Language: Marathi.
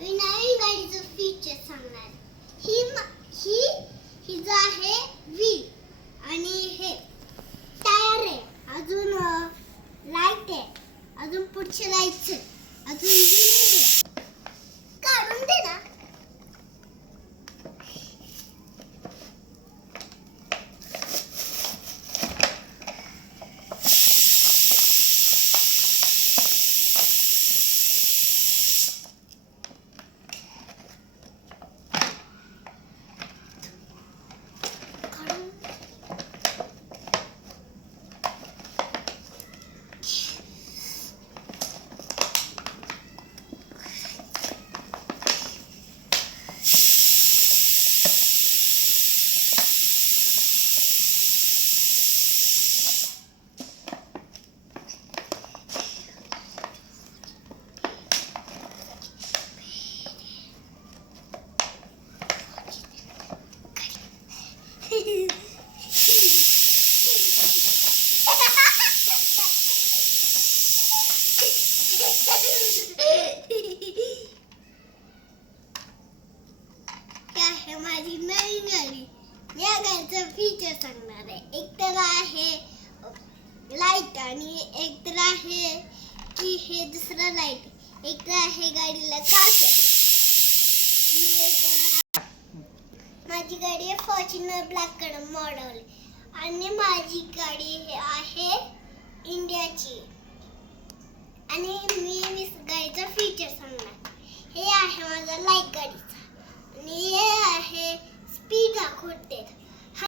मी नवीन गाडीचं फीचर सांगणार. ही हिचं आहे व्हील आणि हे टायर आहे, अजून लाईट आहे, अजून पुढचे लाईट्स आहे, अजून व्हील आहे. काढून दे ना. माझी नवीन गाडी. या गाडीचं फीचर सांगणार आहे. एक तर आहे लाईट आणि एक तर आहे की हे दुसरं लाईट, एक तर आहे गाडीला काच. माझी गाडी आहे फॉर्च्युनर ब्लॅक कलर मॉडेल आणि माझी गाडी हे आहे इंडियाची. आणि मी गाडीचं फीचर सांगणार. हे आहे माझं लाईट गाडीचं आणि हे आहे स्पीड दाखवते.